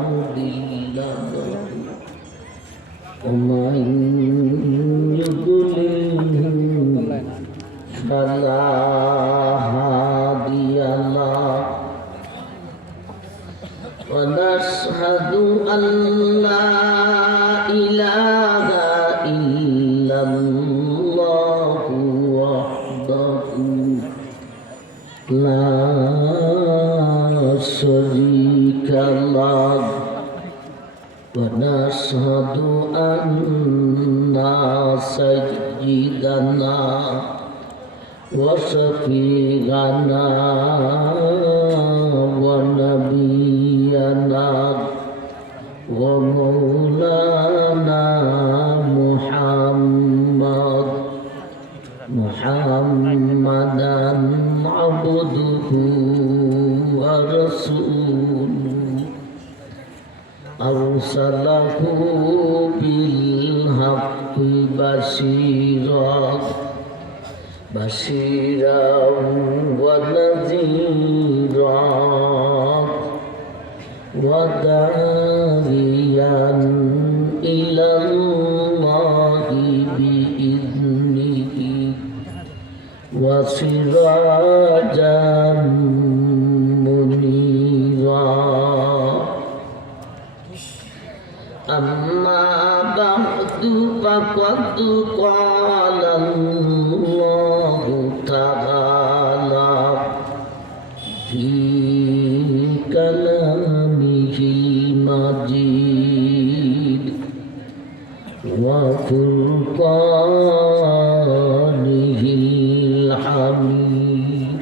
مضل له ومن يضلل فلا هادي له ونشهد أن لا إله إلا الله وحده لا شريك له ونشهد أن سيدنا وشفيعنا ونبينا ومولانا محمدا عبده ورسوله أرسله بالحق بشيرا ونذيرا وداعيا إلى الله بإذنه وسراجا منيرا أما بعد فقد قال الله تعالى في كلامه المجيد وفرقانه الحميد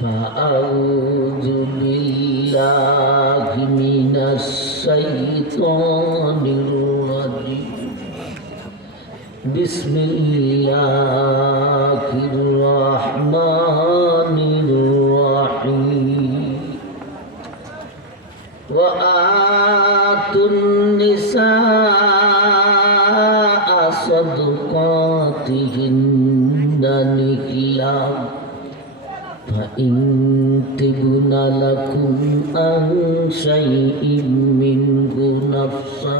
فأعوذ بالله من الشيطان الرجيم بسم الله الرحمن الرحيم وآتوا النساء صدقاتهن نحلا فإن تبن لكم عن شيء منه نفسا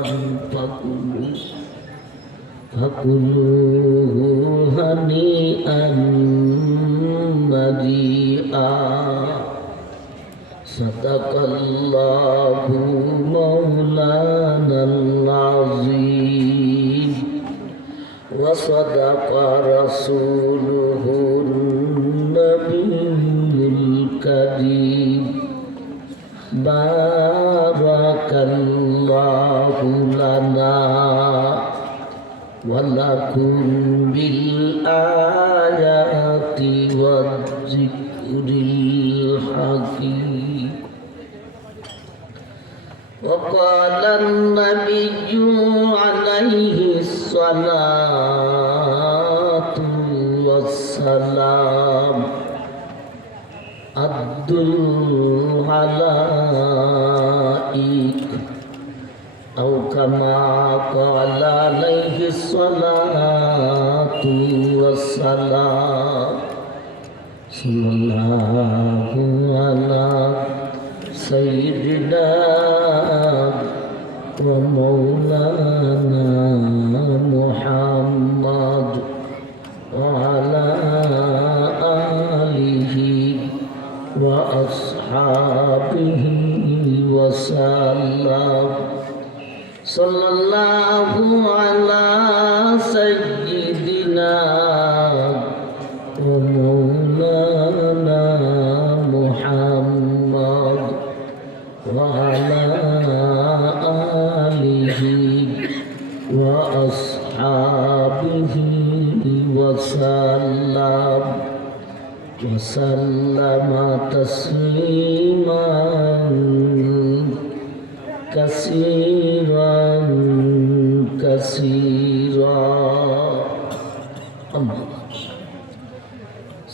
فكلوه هنيئا مريئا صدق الله مولانا العظيم وصدق رسوله النبي الكريم بارك الله لنا ولكم بالآيات والذكر الحكيم وقال النبي عليه الصلاة والسلام أدوا الحلائق أو كما قال عليه الصلاة والسلام صلى الله على سيدنا ومولانا محمد وعلى آله وأصحابه وسلم صلى الله على سيدنا ومولانا محمد وعلى آله وأصحابه وسلم تسليما كثيرا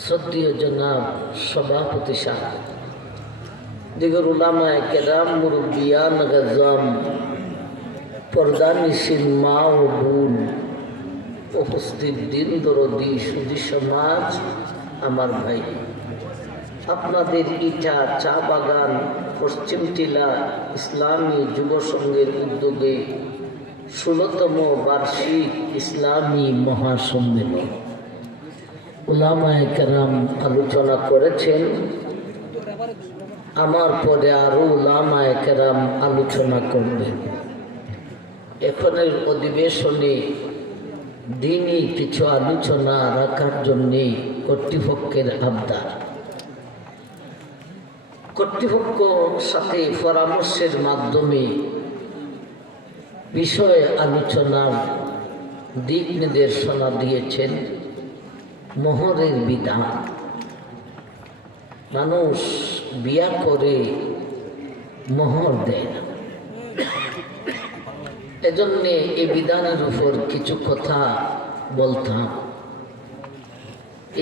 শ্রদ্ধেয় জনাব সভাপতি সাহেব, দিগর উলামায়ে কেরাম, মুরব্বিয়ান গাজ্জাম, পর্দানিশীন মা ও বোন, উপস্থিত দিন দরদি সুধী সমাজ, আমার ভাই, আপনাদের ইটা চা বাগান পশ্চিম টিলা ইসলামী যুব সংঘের উদ্যোগে 16তম বার্ষিক ইসলামী মহাসম্মেলন। উলামায়ে কেরাম আলোচনা করেছেন, আমার পরে আরো উলামায়ে কেরাম আলোচনা করবেন। এখনের অধিবেশনে দিনই কিছু আলোচনা রাখার জন্যে কর্তৃপক্ষের আবদার। কর্তৃপক্ষ সাথে পরামর্শের মাধ্যমে বিষয় আলোচনার দিক নির্দেশনা দিয়েছেন। মোহরের বিধান, মানুষ বিয়া করে মোহর দেয় না, এজন্যে এই বিধানের উপর কিছু কথা বলতাম।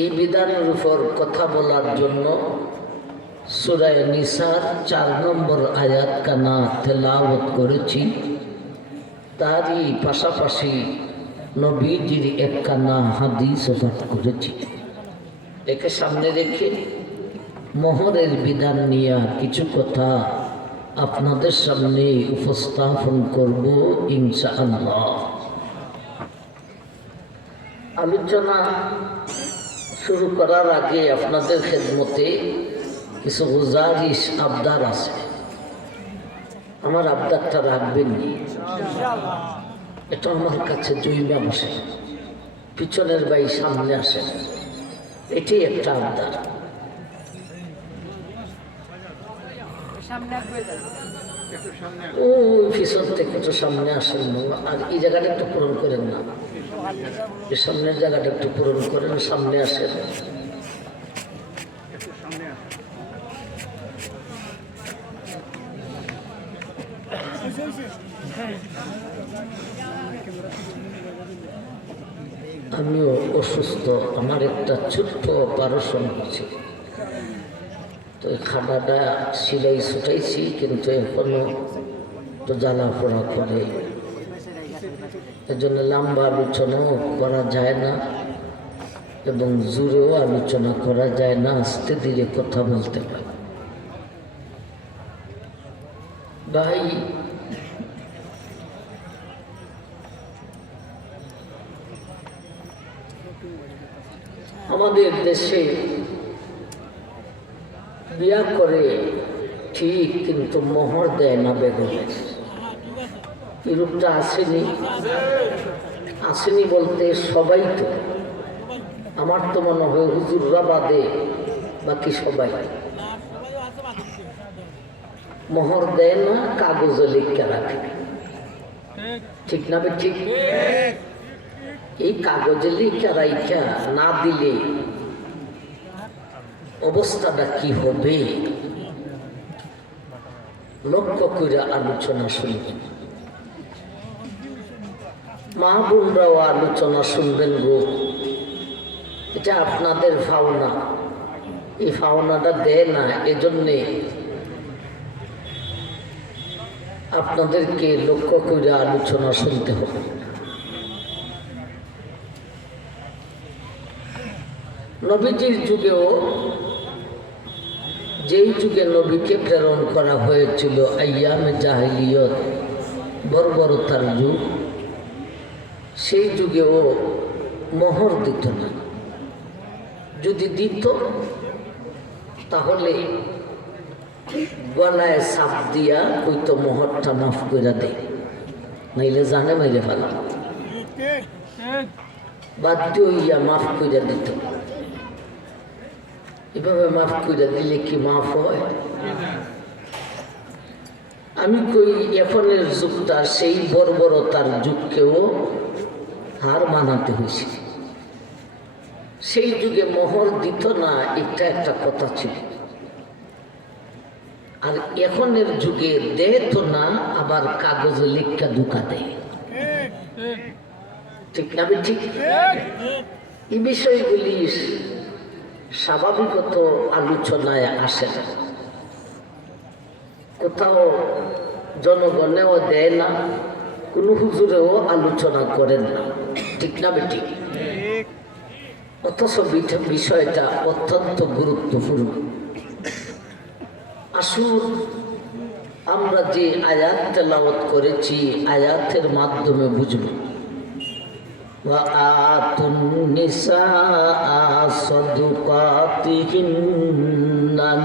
এই বিধানের উপর কথা বলার জন্য সূরা নিসার 4 নম্বর আয়াত কানা তেলাওয়াত করেছি। তারই পাশাপাশি নবীজির একখানা হাদিস পাঠ করেছি। একে সামনে রেখে মোহরের বিধান নিয়ে কিছু কথা আপনাদের সামনে উপস্থাপন করব ইনশাআল্লাহ। আলোচনা শুরু করার আগে আপনাদের খেদমতে কিছু গুজারিশ আবদার আছে। আমার আবদারটা রাখবেন নি, এটা আমার কাছে জইমা বসে, পিছনের বাই সামনে আসে, এটি একটা আবদার। ও পিছন থেকে একটু সামনে আসেন, আর এই জায়গাটা একটু পূরণ করেন না, এই সামনের জায়গাটা একটু পূরণ করেন, সামনে আসেন। আমিও অসুস্থ, আমার একটা ছোট্ট অপারেশন হচ্ছে, তো খাটাটা সিলাই ছুটাইছি, কিন্তু এখনো তো জ্বালা পোড়া করে, এজন্য লম্বা আলোচনাও করা যায় না এবং জোরেও আলোচনা করা যায় না, আস্তে ধীরে কথা বলতে হয়। ভাই, আমাদের দেশে বিয়া করে ঠিক, কিন্তু মোহর দেয় না বেগমের। এই রূপটা আসেনি, আসেনি বলতে সবাই তো, আমার তো মনে হয় হুজুররা বাদে বাকি সবাই মোহর দেয় না, কাগজে লিখে রাখে, ঠিক না? ঠিক। এই কাগজে লিখে রাইখা না দিলে অবস্থাটা কি হবে লক্ষ্য করে আলোচনা শুনবেন। মা বোনরাও আলোচনা শুনবেন গো, এটা আপনাদের ভাওনা, এই ভাওনাটা দেয় না, এজন্যে আপনাদেরকে লক্ষ্য করে আলোচনা শুনতে হবে। নবীজির যুগেও, যেই যুগে নবীকে প্রেরণ করা হয়েছিল, আইয়ামে জাহিলিয়ত, বর্বরতার যুগ, সেই যুগেও মোহর দিত না। যদি দিত তাহলে গলায় চাপ দিয়া কইতো মোহরটা মাফ করে দেয়, নাইলে জানে মাইলে ফেলা, বাধ্য হইয়া মাফ করে দিত। এভাবে মাফ করে দিলে কি মাফ হয়? আমি কই এখনের যুগটা সেই বর্বরতার যুগকেও হার মানাতে হয়েছে। সেই যুগে মোহর দিত না, এটা একটা কথা ছিল। আর এখনের যুগে দেয় তো না, আবার কাগজে লিখা ধোঁকা দেয়, ঠিক না? ঠিক। এই বিষয়গুলি স্বাভাবিকত আলোচনায় আসে না, কোথাও জনগণেও দেয় না, কোনো হুজুরেও আলোচনা করেন না, ঠিক না? ঠিক। অথচ বিষয়টা অত্যন্ত গুরুত্বপূর্ণ। আসুন আমরা যে আয়াত তেলাওয়াত করেছি আয়াতের মাধ্যমে বুঝব। وآتوا النساء صدقاتهن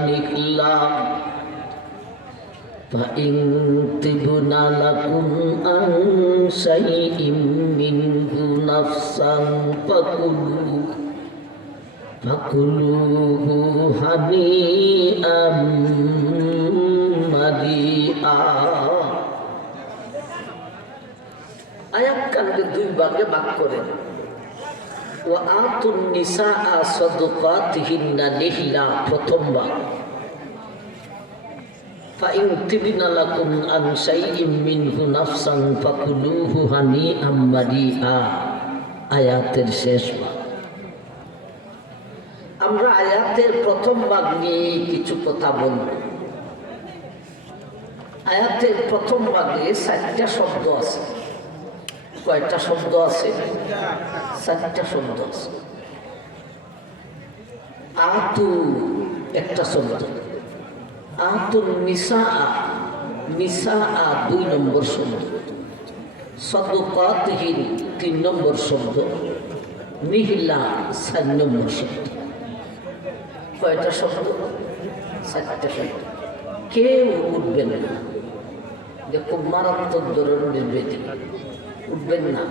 نحلا فإن طبن لكم عن شيء منه نفسا فكلوه هنيئا مريئا। আয়াত কানকে দুই ভাগে ভাগ করেন। ওয়া আতুন নিসাআ সাদকাতিহিন্না নিহলা প্রথম ভাগ। ফাইন তিবিনা লাকুম আন শাইইম মিনহু নাফসান ফাকুলুহু হানিআম মারিআ আয়াতের শেষ ভাগ। আমরা আয়াতের প্রথম ভাগ নিয়ে কিছু কথা বলব। আয়াতের প্রথম ভাগে 4টা শব্দ আছে। কয়টা শব্দ আছে? 4টা শব্দ আছে। আতু একটা শব্দ, আতুন নিসাআ, নিসাআ 2 নম্বর শব্দ, সাদকাতিহিন 3 নম্বর শব্দ, নিহলা 4 নম্বর শব্দ। কয়টা শব্দ? 4টা শব্দ। কেউ উঠবেন না, যে খুব মারাত্মক ধরনের বেদি উঠবেন না।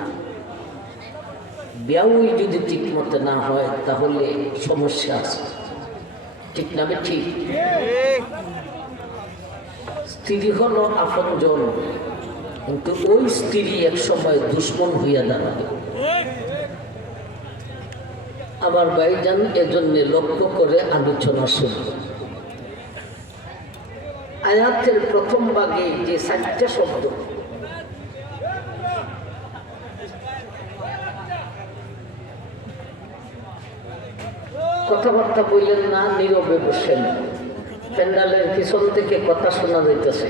বিয়াউই যদি ঠিক মতো না হয় তাহলে সমস্যা আছে, ঠিক না? ঠিক। স্ত্রী হলো আপনজন, কিন্তু ওই স্ত্রী এক সময় দুশ্মন হইয়া দাঁড়াবে। আমার ভাইজান এজন্য লক্ষ্য করে আলোচনা শুরু। আয়াতের প্রথম ভাগে যে 4টা শব্দ, কথাবার্তা বললেন না, নীরবে বসেন। প্যান্ডালের পিছন থেকে কথা শোনা যাইতেছে।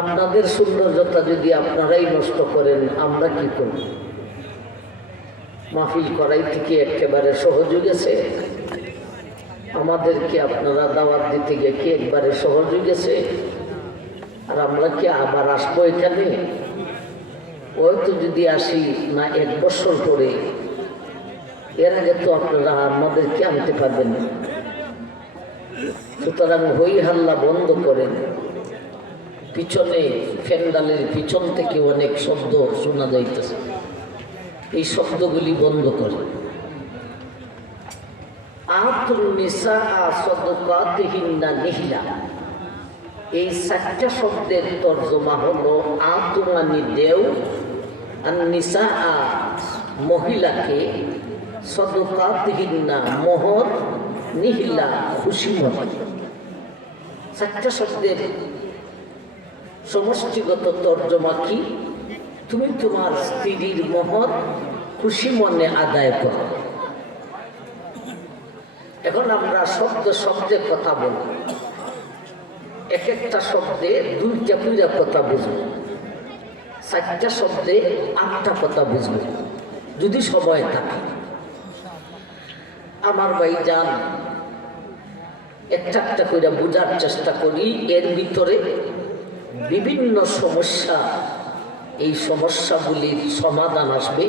আপনাদের সৌন্দর্যতা যদি আপনারাই নষ্ট করেন, আমরা কি করব? মাহফিল করাই থেকে একেবারে সহযোগ আছে। আমাদেরকে আপনারা দাওয়াত দিতে গিয়ে কি একবারে সহযোগ আছে? আর আমরা কি আবার আসবো এখানে? হয়তো যদি আসি না 1 বছর পরে, এর আগে তো আপনারা আমাদেরকে আনতে পারবেন না। সুতরাং হই হাল্লা বন্ধ করেন। পিছনে প্যান্ডালের পিছন থেকে অনেক শব্দ শোনা যাইতেছে, এই শব্দগুলি বন্ধ করেন। আতুন নিসাআ সাদকাতিহিন্না নিহলা, এই 4টা শব্দের তর্জমা হলো আতু মানে দেও, আর নিসাআ মহিলাকে, সাদকাতিহিন্না মোহর, নিহলা খুশি মনে। 4টা শব্দের সমষ্টিগত তর্জমা কি? তুমি তোমার স্ত্রীর মোহর খুশি মনে আদায় করো। এখন আমরা শব্দ শব্দে কথা বলব, এক একটা শব্দে 2টা পুরা কথা বুঝব, 4টা শব্দে 8টা কথা বুঝব যদি সময় থাকে। আমার ভাই যান একটা একটা করে বোঝার চেষ্টা করি। এর ভিতরে বিভিন্ন সমস্যা, এই সমস্যাগুলির সমাধান আসবে,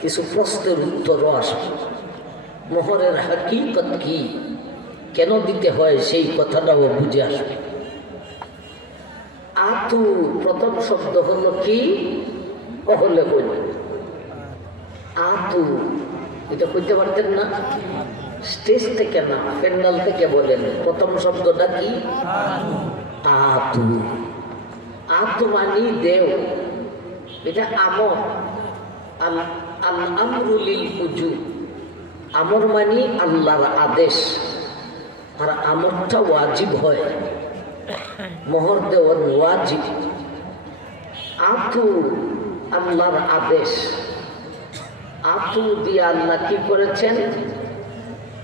কিছু প্রশ্নের উত্তরও আসবে। মোহরের হাকিকত কি, কেন দিতে হয় সেই কথাটাও বুঝে আসবে। আতু প্রথম শব্দ হলো কি? কহলে বলি আতু, এটা কইতে পারতেন না? স্টেজ থেকে না, প্যান্ডাল থেকে বলেন। প্রথম শব্দটা কি? আতু। আতু মানি দেও, এটা আমর। আমরুলিল উজু, আমর মানি আল্লাহর আদেশ, আর আমরটা ওয়াজিব হয়, মোহর দেওয়ার ওয়াজিব। আতু আল্লাহর আদেশ। আতু দিয়ে আল্লাহ কি করেছেন?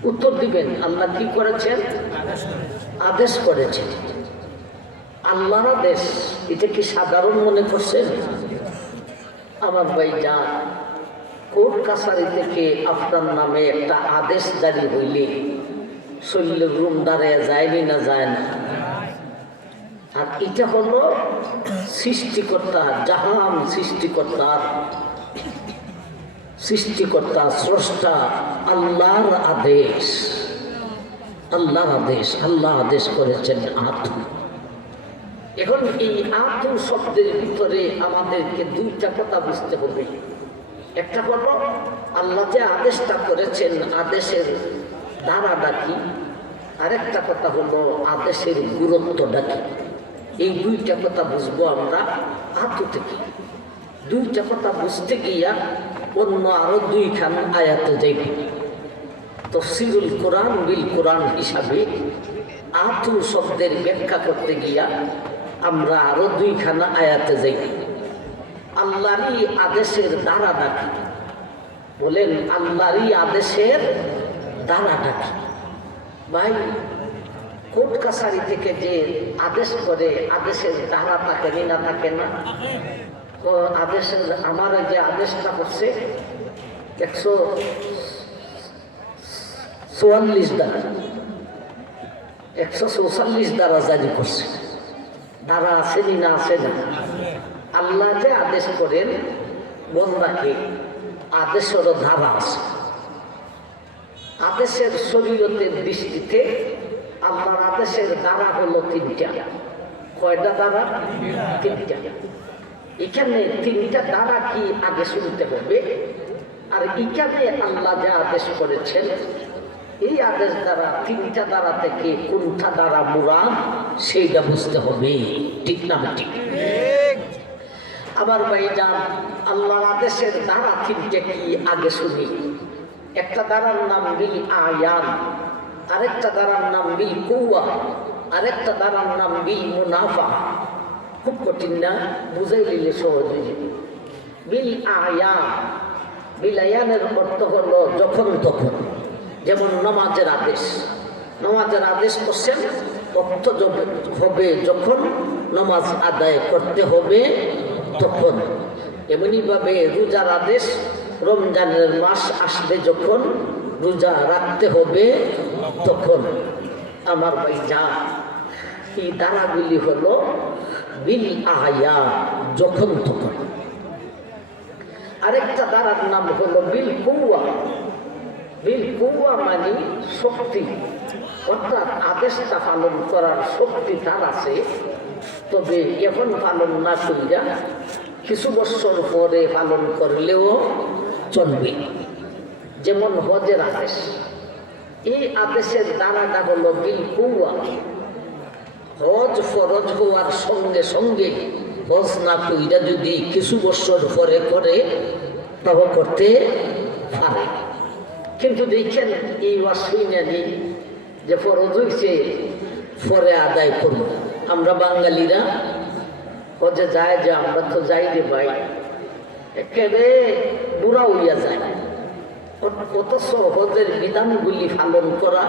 উত্তর দিবেন। আল্লাহ কি করেছেন? আদেশ করেছেন। আল্লাহর আদেশ, এটা কি সাধারণ মনে করছেন? আমার ভাই যান, কোর্ট কাছারি থেকে আপনার নামে একটা আদেশ জারি হইলে শরীরের রুম দাঁড়িয়ে যায়নি না যায় না। আর এটা হলো সৃষ্টিকর্তা, জাহান সৃষ্টিকর্তা স্রষ্টা আল্লাহর আদেশ। আল্লাহ আদেশ করেছেন আতু। এখন এই আতু শব্দের ভিতরে আমাদেরকে দুইটা কথা বুঝতে হবে। একটা হলো আল্লাহ যে আদেশটা করেছেন, আদেশের ধারাটা কি, আরেকটা কথা হলো আদেশের গুরুত্বটা কি। এই দুইটা কথা বুঝবো আমরা আতু থেকে। দুইটা কথা বুঝতে গিয়া অন্য আরো দুইখান আয়াতে যাইব। তাফসীরুল কোরআন বিল কোরআন হিসাবে আতু শব্দের ব্যাখ্যা করতে গিয়া আমরা আরো দুইখানা আয়াতে যাইব। আল্লাহরই আদেশের ধারাটা কি? বলেন আল্লাহরই আদেশের ধারাটা কি? ভাই, কোর্ট কাছারি থেকে যে আদেশ করে, আদেশের ধারা থাকে না থাকে না? তো আদেশের আমার যে আদেশটা করছে 144 দ্বারা 144 দ্বারা জারি করছে। ধারা আছে না আছে না? আল্লাহ যে আদেশ করেন বন্দাকে, আদেশেরও ধারা আছে। আদেশের শরীয়তের দৃষ্টিতে আল্লাহর আদেশের দ্বারা হলো তিনটা। কয়টা দ্বারা? তিনটা। এখানে তিনটা দ্বারা কি আগে শুনতে হবে, আর এখানে আল্লাহ যা আদেশ করেছেন এই আদেশ দ্বারা তিনটা দ্বারা থেকে কোনটা দ্বারা মুরাদ সেইটা বুঝতে হবে। ঠিক না ঠিক? আবার ভাইজান, আল্লাহর আদেশের দ্বারা তিনটা কি আগে শুনি। একটা দ্বারার নাম বিল আয়ান, আরেকটা দ্বারার নাম বিল কুওয়া, আরেকটা দ্বারার নাম বিল মুনাফা। খুব কঠিন না, বুঝাই দিলে সহজ হয়ে যাবে। বিল আয়ান, বিল আয়ানের অর্থ হলো যখন তখন। যেমন নমাজের আদেশ, নমাজের আদেশ করছেন, অর্থ হবে যখন নমাজ আদায় করতে হবে তখন। এমনিভাবে রোজার আদেশ, রমজানের মাস আসবে যখন রোজা রাখতে হবে তখন। আমার ভাই যা এই দ্বারাগুলি হলো বিল আয়া, যখন তখন। আরেকটা দ্বারার নাম হলো বিল কুওয়া। বিল কুওয়া মানে শক্তি, অর্থাৎ আদেশটা পালন করার শক্তি তার আছে, তবে এখন পালন না করিয়া কিছু বছর পরে পালন করলেও চলবে। যেমন হজের আদেশ, এই আদেশের দ্বারাটা হলো বিল কুওয়া। হজ ফরজ হওয়ার সঙ্গে সঙ্গে হজ না কইরা যদি কিছু বছর পরে করে তাও করতে পারে। কিন্তু দেখেন এই অসুবিধা যে ফরজ হয়েছে পরে আদায় করব। আমরা বাঙালিরা হজে যায় যে আমরা তো যাই রে ভাই, একেবারে বুড়া হইয়া যায়। অথচ হজের বিধানগুলি পালন করা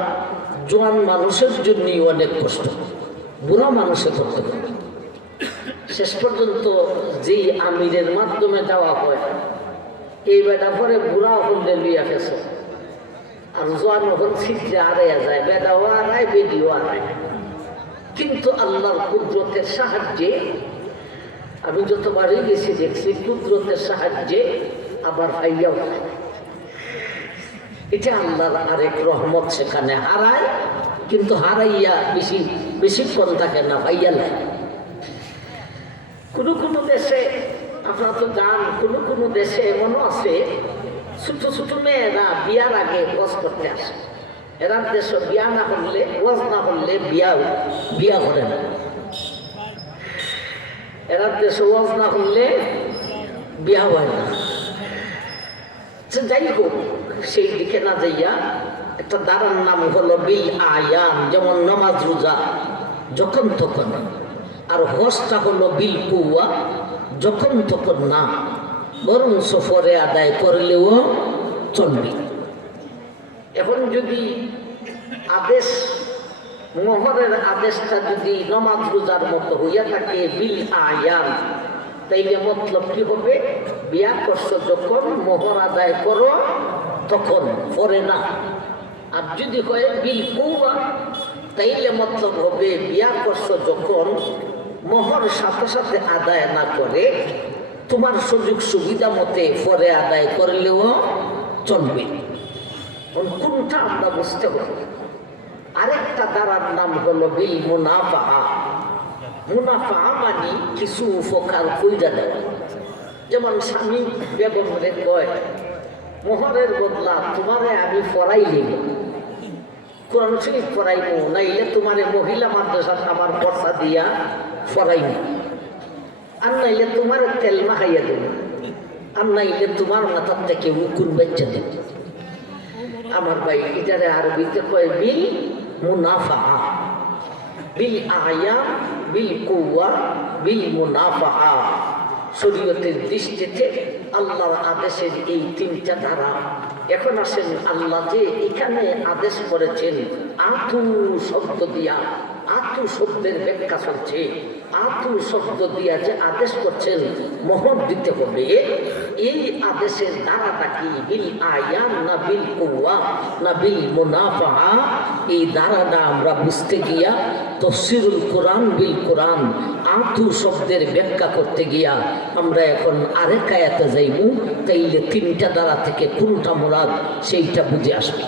জোয়ান মানুষের জন্যই অনেক কষ্ট, বুড়া মানুষের করতে হবে। শেষ পর্যন্ত যেই আমিরের মাধ্যমে যাওয়া হয়, এই বেটা পরে বুড়া হলে লইয়া গেছে, আর জোয়ান হল ছিটে আড়াইয়া যায়, বেটাও আড়ায়, বেডিও আড়ায়। কিন্তু আল্লাহর কুদরতের সাহায্যে, আমি যতবারই গেছি দেখছি কুদরতের সাহায্যে আবার পাইয়াও যায়। এটা আল্লাহর আরেক রহমত। সেখানে হারায়, কিন্তু হারাইয়া বেশিক্ষণ থাকে না, পাইয়া লাগে। কোনো কোনো দেশে আপনারা তো যান, কোনো কোনো দেশে এমনও আছে ছোট ছোট মেয়েরা বিয়ার আগে ওয়াজ করতে আসে। এরা দেশে বিয়া না করলে, ওয়াজ না করলে বিয়া করে না। এরা দেশে ওয়াজ না করলে বিয়া হয় না। যাই হোক, সেই দিকে না যাইয়া একটা দ্বারার নাম হলো বিল আয়ান, যেমন নামাজ রোজা যখন তখন। আর হজটা হলো বিল কুওয়া, যখন তখন না, বরং সফরে আদায় করলেও চলবে। এখন যদি আদেশ, মোহরের আদেশটা যদি নামাজ রোজার মতো হইয়া থাকে বিল আয়ান, তাইলে মতলব কি হবে? বিয়া করছো যখন মোহর আদায় করো তখন, পরে না। আর যদি হয় বিল কৌয়া, তাইলে মতলব হবে বিয়া করছো যখন মোহর সাথে সাথে আদায় না করে তোমার সুযোগ সুবিধা মতে পরে আদায় করলেও চলবে। কোনটা আমরা বুঝতে হবে। আরেকটা দ্বারার নাম হলো বিল মুনাফা। মুনাফা মানে কিছু উপকার কইরা দেওয়া। যেমন স্বামী বেগম রে কয় মোহরের বদলা তোমারে আমি পড়াইলিম, কোরআন শরীফ পড়াইব, নাইলে তোমারে মহিলা মাদ্রাসা আমার পয়সা দিয়া পড়াইব, আর নাইলে তোমার তেল মাখাইয়া দেব, আর নাইলে তোমার মাথার থেকে উকুন বেচা দেব। আমার ভাই এটারে আরবিতে কয় বিল মুনাফা, বিল আয়া, বিল কুয়া, বিল মুনাফা। শরীয়তের দৃষ্টিতে আল্লাহর আদেশের এই তিনটা ধারা। এখন আসেন আল্লাহ যে এখানে আদেশ করেছেন আতু শব্দ দিয়া, আতু শব্দের ব্যাখ্যা চলছে। আতু শব্দ দিয়া যে আদেশ করছেন মোহর দিতে হবে, এই আদেশের ধারাটা কি বিল আয়ান না বিল কুয়া না বিল মুনাফা? এই ধারাটা আমরা বুঝতে গিয়া তাফসীরুল কোরআন বিল কোরআন আতু শব্দের ব্যাখ্যা করতে গিয়া আমরা এখন আরেক আয়াতে যাইব, তাইলে তিনটা ধারা থেকে কোনটা মুরাদ সেইটা বুঝে আসবে।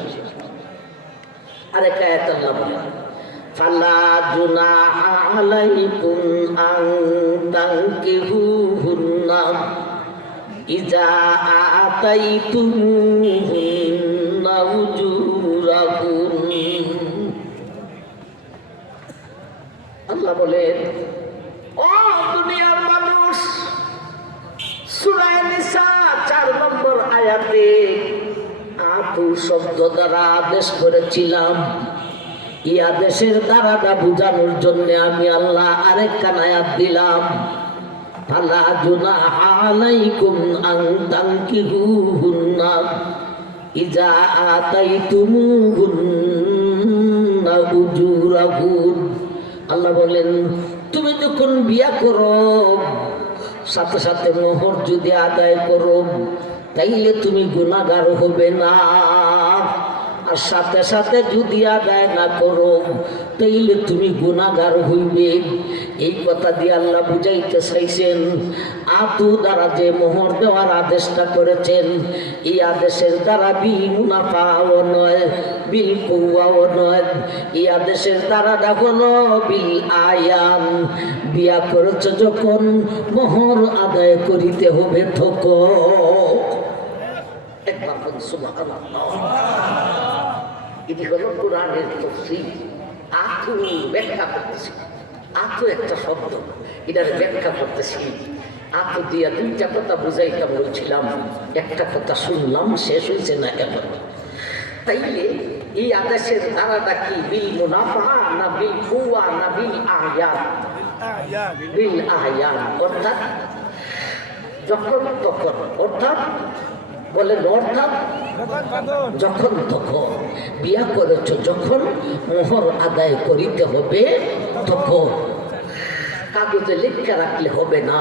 আরেক আয়াত আল্লাহ বলেন ফালা জুনাহা আলাইকুম আন তানকিহুহুন্না ইজা আতাইতুমুহুন্না উজুরাহুন। আল্লাহ বলেন ও দুনিয়ার মানুষ, সূরা নিসা 4 নম্বর আয়াতে আতু শব্দ দ্বারা আদেশ করেছিলাম। এই আদেশের দ্বারাটা বুঝানোর জন্য আমি আল্লাহ আরেকটা আয়াত দিলাম, ফালা জুনাহা আলাইকুম আন তানকিহুহুন্না ইজা আতাইতুমুহুন্না উজুরাহুন। আল্লাহ বলেন তুমি যখন বিয়া করো সাথে সাথে মোহর যদি আদায় করো তাইলে তুমি গুনাহগার হবে না, আর সাথে সাথে যদি আদায় না করো তাইলে তুমি গুনাহগার হইবে। এই কথা দিয়ে আল্লাহ বুঝাইতে চাইছেন আতু দ্বারা যে মোহর দেওয়ার আদেশটা করেছেন, এই আদেশের দ্বারা বিল মুনাফাও নয়, বিল কুয়াও নয়, এই আদেশের দ্বারাটা হলো বিল আয়ান। বিয়া করেছ যখন মোহর আদায় করিতে হবে তখন। একবার সুবহানাল্লাহ। এটি হলো কোরআনের তাফসীর। আতু ব্যাখ্যা করতেছি, আতু একটা শব্দ, এটার ব্যাখ্যা করতেছি। আতু দিয়া দুইটা কথা বুঝাইতে বলছিলাম, একটা কথা শুনলাম শেষ হয়েছে না এখন। তাইলে এই আদেশের ধারাটা কি বিল মুনাফা না বিল কুয়া না বিল আয়ান? বিল আয়ান, অর্থাৎ যখন তখন, অর্থাৎ বলেন অর্থাৎ যখন তখন। বিয়া করেছ যখন মোহর আদায় করিতে হবে তখন, কাগজে লিখে রাখলে হবে না।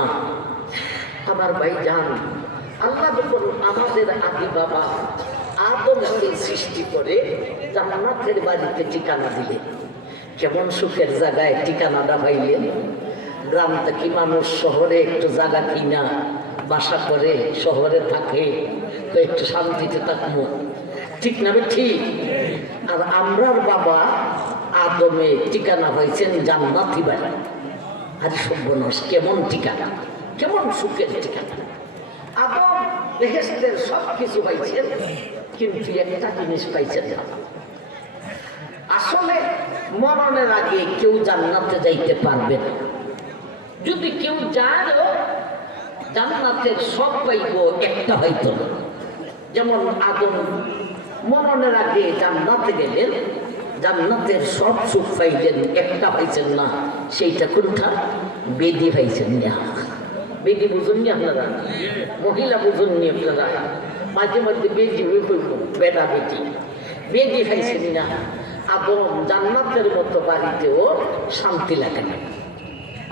আমার ভাই জান, আল্লাহ যখন আমাদের আদি বাবা আদমকে সৃষ্টি করে জান্নাতের বাড়িতে ঠিকানা দিলেন, কেমন সুখের জায়গায় ঠিকানাটা পাইলেন। গ্রাম থেকে মানুষ শহরে একটু জায়গা কিনা বাসা করে শহরে থাকে, একটু শান্তিতে থাকবো, ঠিক না? ঠিক। আর আমরার বাবা আদমে ঠিকানা হয়েছেন জান্নাতি বাড়ি। আর সর্বনাশ, কেমন ঠিকানা, কেমন সুখের ঠিকানা। আদম বেহেশতের সব কিছু পাইছেন, কিন্তু একটা জিনিস পাইছেন না। আসলে মরণের আগে কেউ জান্নাতে যাইতে পারবে না। যদি কেউ যায় জান্নাতের সব পাইব, একটা হয়তো না। যেমন আদম মরণের আগে জান্নাতে গেলেন, জান্নাতের সব সুখ পাইলেন, একটা পাইছেন না। সেইটা কোনটা? বেদি পাইছেন না। বেদি বুঝুননি আপনারা? মহিলা বুঝুননি আপনারা? মাঝে মধ্যে বেদি হয়ে করবো, বেটা বেটি বেদি পাইছেন না। আদম জান্নাতের মতো বাড়িতেও শান্তি লাগে না।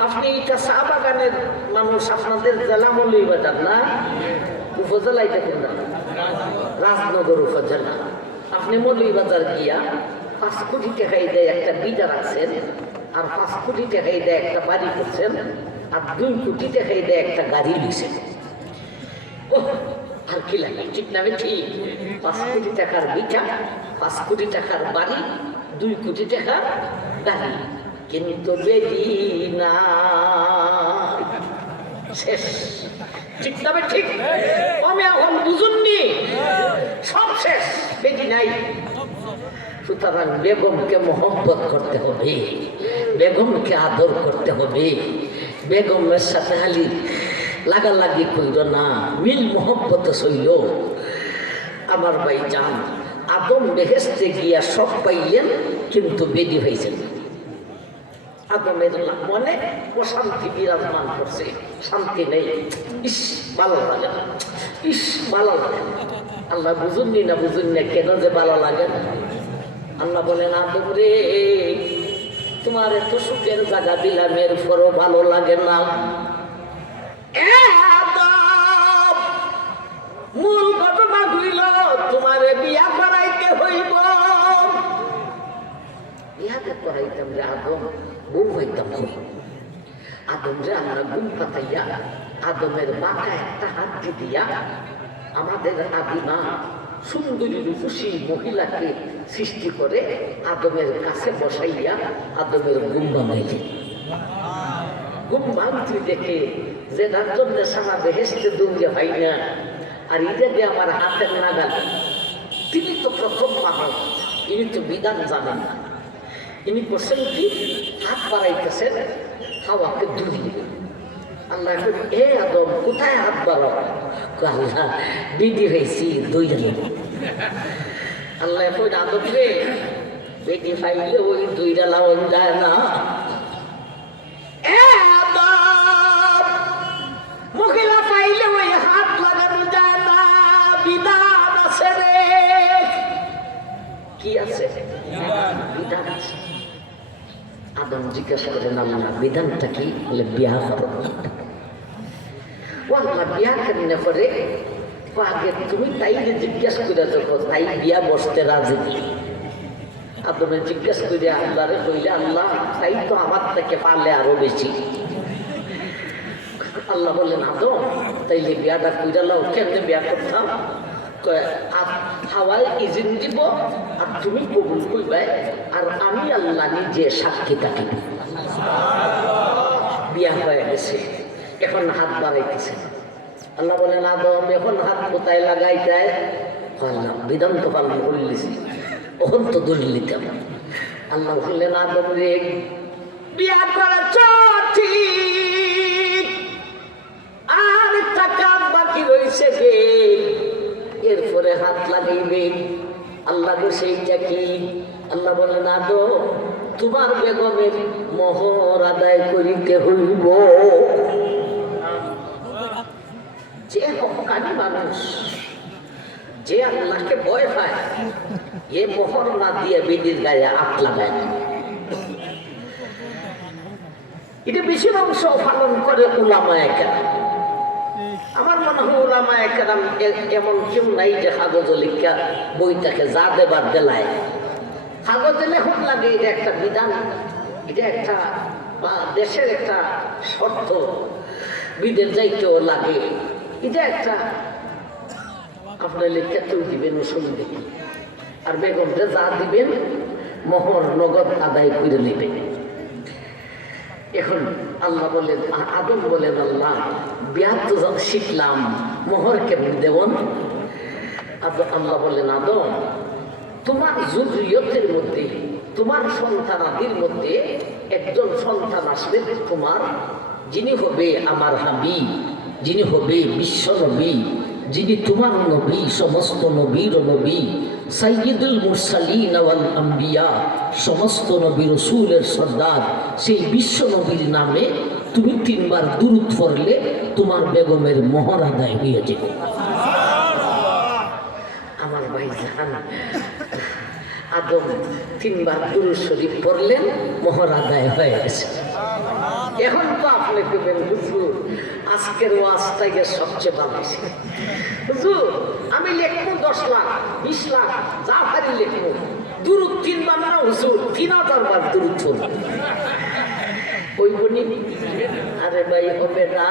আপনি এটা চা বাগানের মানুষ, আপনাদের জেলা মৌলভী বাজার না, উপজেলা, এটা কোনটা? রাজনগর উপজেলা। আপনি মৌলভীবাজার গিয়া 5 কোটি টাকাই দেয় একটা বিটা রাখছেন, আর 5 কোটি টাকাই দেয় একটা বাড়ি করছেন, আর 2 কোটি টাকাই দেয় একটা গাড়ি নিছেন। ও আর কি লাগে, ঠিক না? ঠিক। 5 কোটি টাকার বিটা, 5 কোটি টাকার বাড়ি, 2 কোটি টাকার গাড়ি, কিন্তু বেদি না, শেষ। ঠিক না? ঠিক। আমি এখন বুঝুননি, সব শেষ, বেদি নাই। সুতরাং বেগমকে মহব্বত করতে হবে, বেগমকে আদর করতে হবে, বেগমের সাথে খালি লাগালাগি কইল না, মিল মহব্বত সইল। আমার ভাই যান আদম বেহেশতে গিয়া সব পাইলেন, কিন্তু বেদি হয়েছেন। আদমের মনে অশান্তি বিরাজমান করছে, শান্তি নেই। ইস ভালো লাগে না, ইস ভালো লাগে না। আল্লাহ বুঝুননি না, বুঝুন না কেন যে ভালো লাগে না। আল্লাহ বলেন আদম রে, তোমার এত সুখের জায়গা দিলাম, এর পরও ভালো লাগে না। মূল ঘটনা হইল তোমারে বিয়া করাইতে হইব। বিয়াতে করাইতাম রে আদম, বউ হইতাম হই। আদম রে আমরা গুম পাতাইয়া আদমের মাথা একটা হাত দিয়া আমাদের আদিমা সুন্দরী রূপসী মহিলাকে সৃষ্টি করে আদমের কাছে বসাইয়া আদমের গুম বানাইলেন। গুম ভাঙতি দেখে যে তার জন্য সারা বেহেশতে দৌড়ে হয় না, আর এটা দিয়ে আমার হাতের নাগাল। তিনি তো প্রথম মানব, ইনি তো বিধান জানেন না। ইনি করছেন কি, হাত বাড়াইতেছেন হাওয়াকে দূরিয়ে। আল্লাহ এ আদম কোথায় হাত বাড়াও? আল্লাহ বিধি হয়েছি দইরা নেব। আল্লাহ এখন আদম রে, বেটি ফাইলে ওই দইরা লাউন যায় না। মহিলা পাইলে ওই হাত লাগানো যায় না, বিধান আছে রে। কি আছে? বিধান আছে। আদম জিজ্ঞাসা করেন আল্লাহ বিধানটা কি? বলে বিয়া করো। আল্লাহ বিয়া কেমনে করে? আগে তুমি তাই জিজ্ঞাসা করে যখন তাই বিয়া বসতে রাজি। আদমে জিজ্ঞাসা করে আল্লাহরে কইলে আল্লাহ তাই তো আমার থেকে পারলে আরো বেশি। আল্লাহ বললেন আদম তাইলে বিয়াটা কইরা লাও। কেমনে বিয়া করতাম? হাওয়ায় ইজিন দিব আর তুমি কবুল কইবে, আর আমি আল্লাহ নিজে সাক্ষী থাকিব। বিয়া হয়ে গেছে, এখন হাত বাড়াইতেছে। আল্লাহ বলেন আদম এখন হাত কোথায় লাগাইতে? আল্লাহ বিধান তো পালন করলেছি, ওখান তো দলিল নিতাম। আল্লাহ বললেন আদম রে, বিয়া করা ঠিক, আর টাকা বাকি রয়েছে গে, এরপরে হাত লাগাইবে। আল্লাহ সেইটা কি? আল্লাহ বলেন আদম তোমার বেগমের মোহর আদায় করিতে হইব। যে হকানি মানুষ, যে আল্লাহকে ভয় পায়, এ মোহর না দিয়ে বেদির গায়ে হাত লাগায় না। এটা বেশির অংশ পালন করে উলামায়ে কেরাম। আমার মনে হয় উলামায়ে কেরাম এমন কেউ নাই যে কাগজ লিখা বইটাকে যা দেবার দেলায়। কাগজে লেখন লাগে, এটা একটা বিধান, এটা একটা দেশের একটা শর্ত, বিদেশ যাইতেও লাগে, এটা একটা আপনার লেখা কেউ দিবেন অসুবিধে কি? আর বেগমরে যা দিবেন মোহর নগদ আদায় করে নেবেন। এখন আল্লাহ বলেন, আদম বলেন আল্লাহ বিয়া তো শিখলাম, মোহর কেমন দেবন? আল্লাহ বলেন আদম তোমার যুরিয়তের মধ্যে, তোমার সন্তানাদির মধ্যে একজন সন্তান আসবে তোমার, যিনি হবে আমার হাবিব, যিনি হবে বিশ্ব নবী, যিনি তোমার নবী, সমস্ত নবীর নবী, সাইয়্যিদুল মুরসালিন ওয়াল আম্বিয়া, সমস্ত নবী রাসূলের সর্দার। সেই বিশ্ব নবীর নামে তুমি 3 বার দুরূদ পড়লে তোমার বেগমের মোহর আদায় হয়ে যাবে। আমার ভাই জান আদম 3 বার দুরূদ শরীফ পড়লেন, মোহর আদায় হয়ে গেছে। এখন তো আপনি কেবেন হুজুর আজকের ওয়াজটাকে সবচেয়ে ভালো ছিল। হুজুর আমি লিখবো 10 লাখ 20 লাখ যা পারি লিখবো, দুরুদ 3 বার না হুজুর 3000 বার দুরুদ পড়ব। ওই বনি আরে ভাই হবে না।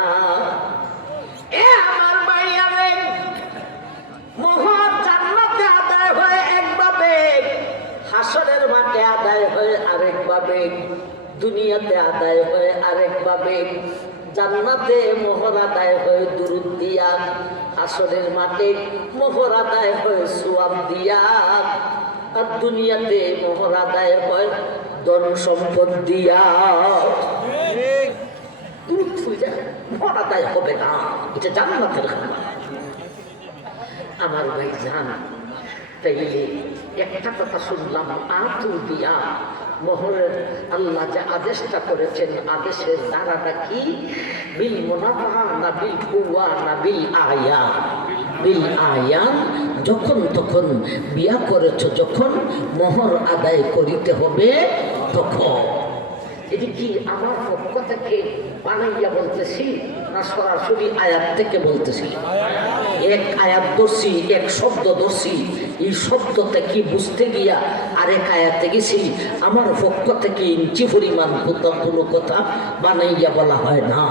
এ আমার ভাই আরে মহৎ জান্নাতে আদায় হয় একভাবে, হাসরের মাঠে আদায় হয় আরেকভাবে, দুনিয়াতে আদায় হয় আরেকভাবে। জান্নাতে মোহর আদায় হয় দুরুদ দিয়া, হাসরের মাঠে মোহর আদায় হয় সোয়াব দিয়া, আর দুনিয়াতে মোহর আদায় হয় ধন সম্পদ দিয়া। দুরুদ পূজা মোহর আদায় হবে না, এটা জান্নাতের খাবার। আমার ভাই জান, তাইলে একটা কথা শুনলাম, আতু দিয়া মোহরের আল্লাহ যে আদেশটা করেছেন, আদেশের দ্বারাটা কি? বিল মুনাফা না বিল কুওয়া না বিল আয়ান? বিল আয়ান। যখন তখন বিয়া করেছ, যখন মোহর আদায় করিতে হবে তখন। এটি কি আমার পক্ষ থেকে বানাইয়া বলতেছি না সরাসরি আয়াত থেকে বলতেছি? এক আয়াত ধরছি, এক শব্দ ধরছি, এই শব্দটা কি বুঝতে গিয়া আরেক আয়াতে গেছি। আমার পক্ষ থেকে ইঞ্চি পরিমাণ কোনো কথা বানাইয়া বলা হয় না,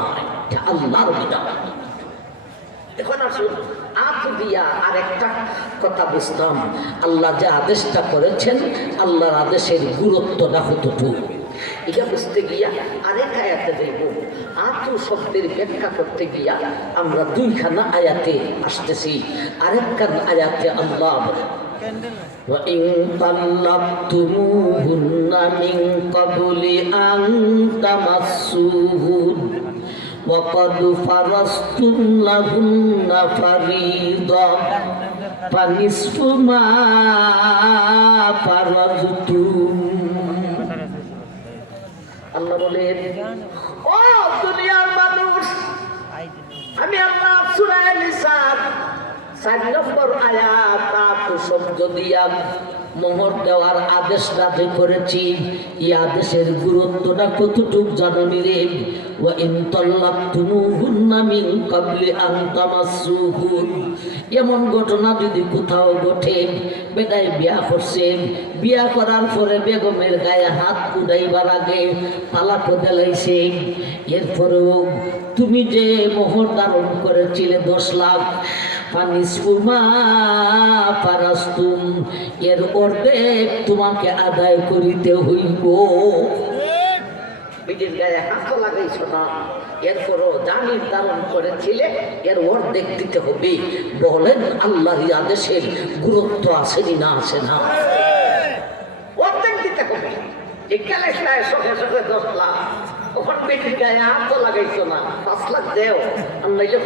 এটা আল্লাহর বিধান। এখন আসুন আত দিয়া আরেকটা কথা বুঝতাম, আল্লাহ যে আদেশটা করেছেন, আল্লাহর আদেশের গুরুত্বটা কতটুকু এটা বুঝতে গিয়া আরেক আয়াতে দেখব। আতু শব্দের ব্যাখ্যা করতে গিয়া আমরা 2খানা আয়াতে আসতেছি। আরেকখান আয়াতে আল্লাহ وَإِن طَلَّقْتُمُوهُنَّ مِن قَبْلِ أَن تَمَسُّوهُنَّ وَقَدْ فَرَضْتُمْ لَهُنَّ فَرِيضَةً فَنِصْفُ مَا فَرَضْتُمْ। আল্লাহ বলেন, ও দুনিয়ার মানুষ, আমি আল্লাহ সূরা নিসা 4 নম্বর আয়াত আতু শব্দ দিয়া মোহর দেওয়ার আদেশ দাবি করেছি। এই আদেশের গুরুত্বটা কতটুক জানি রে? ওয়া ইন তাল্লাকতুমুহুন্না মিন ক্বাবলি আন তামাসসুহুন। এমন ঘটনা যদি কোথাও ঘটে, বেটায় বিয়া করছে, বিয়া করার পরে বেগমের গায়ে হাত উঠাইবার আগে তালাক দিলাইছে, এরপরেও তুমি যে মোহর ধারণ করেছিলে 10 লাখ, ফানিসফুমা ফারাস্তুম, এর অর্ধেক তোমাকে আদায় করিতে হইব। বিটির গায়ে হাত লাগাইছ না, এরপরও যা নির্ধারণ করেছিলে এর অর্ধেক দিতে হবে। বলেন আল্লাহর আদেশের গুরুত্ব আছে না? আছে না? অর্ধেক দিতে হবে। একালে সঙ্গে সঙ্গে 10 লাখ, ওখান বিটির গায়ে হাত লাগাইছ না, 5 লাখ দেও, আর নাইলে